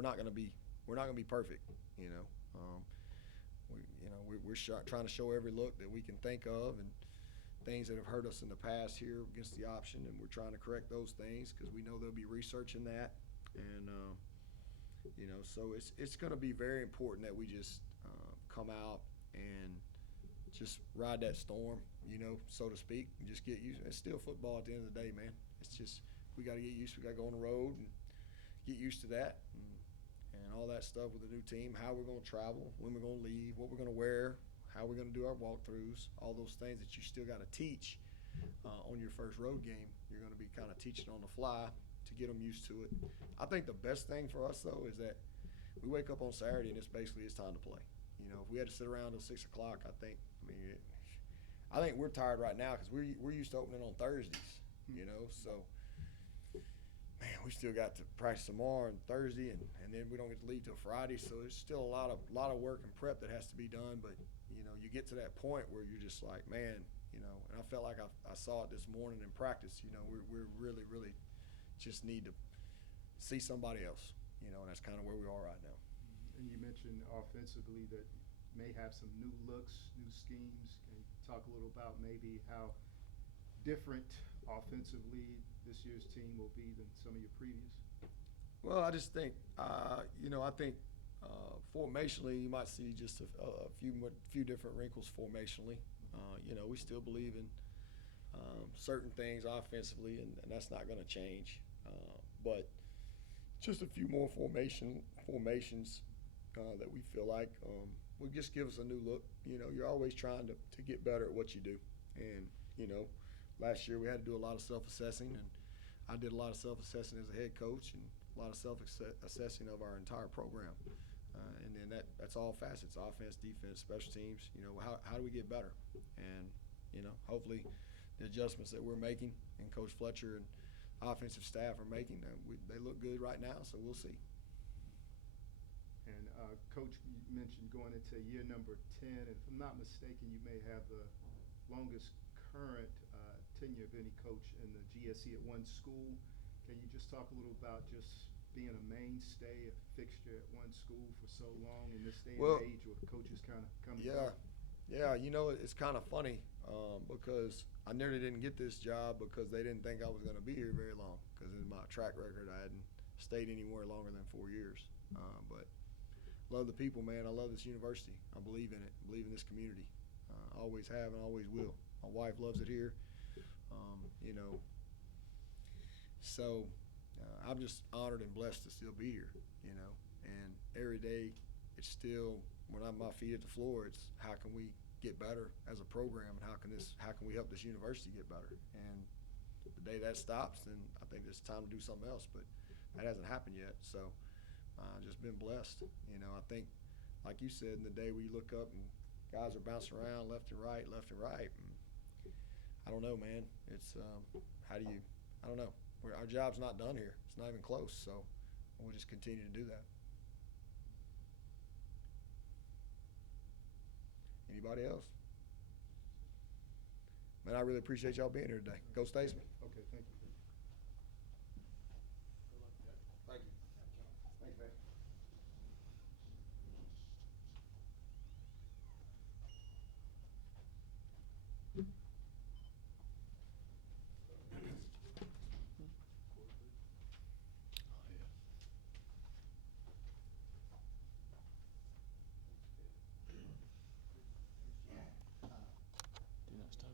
we're not gonna be perfect. You know, we're trying to show every look that we can think of and things that have hurt us in the past here against the option, and we're trying to correct those things because we know they'll be researching that, and so it's going to be very important that we just come out and just ride that storm, so to speak, and just get used. It's still football at the end of the day, man. It's just we got to get used. We got to go on the road and get used to that, and all that stuff with the new team. How we're going to travel, when we're going to leave, what we're going to wear, how we're going to do our walkthroughs, all those things that you still got to teach on your first road game. You're going to be kind of teaching on the fly to get them used to it. I think the best thing for us, though, is that we wake up on Saturday and it's basically it's time to play. If we had to sit around until 6 o'clock, I think we're tired right now because we're used to opening on Thursdays, so man, we still got to practice tomorrow and Thursday, and then we don't get to leave till Friday. So there's still a lot of work and prep that has to be done. But you get to that point where you're just like, man, and I felt like I saw it this morning in practice. We're really, really just need to see somebody else. And that's kind of where we are right now. And you mentioned offensively that may have some new looks, new schemes. Can you talk a little about maybe how different offensively this year's team will be than some of your previous? Well, I just think, I think formationally you might see just a few different wrinkles formationally. We still believe in certain things offensively, and that's not going to change. But just a few more formations that we feel like will just give us a new look. You're always trying to get better at what you do, and last year we had to do a lot of self-assessing, and I did a lot of self-assessing as a head coach and a lot of self-assessing of our entire program. And then that's all facets: offense, defense, special teams. How do we get better? And hopefully the adjustments that we're making and Coach Fletcher and offensive staff are making, they look good right now. So we'll see. And Coach, you mentioned going into year number 10, and if I'm not mistaken, you may have the longest current tenure of any coach in the GSE at one school. Can you just talk a little about just being a mainstay, a fixture at one school for so long in this day and age where coaches kind of come and go? Yeah, it's kind of funny because I nearly didn't get this job because they didn't think I was going to be here very long because in my track record I hadn't stayed anywhere longer than 4 years. But love the people, man. I love this university. I believe in it. I believe in this community. Always have and always will. My wife loves it here. So I'm just honored and blessed to still be here, and every day it's still, when I'm my feet at the floor, it's how can we get better as a program, and how can we help this university get better? And the day that stops, then I think it's time to do something else, but that hasn't happened yet. So I've just been blessed. I think, like you said, in the day we look up and guys are bouncing around left and right. And I don't know, man. It's I don't know. Our job's not done here. It's not even close. So we'll just continue to do that. Anybody else? Man, I really appreciate y'all being here today. Go Statesman. Okay, thank you.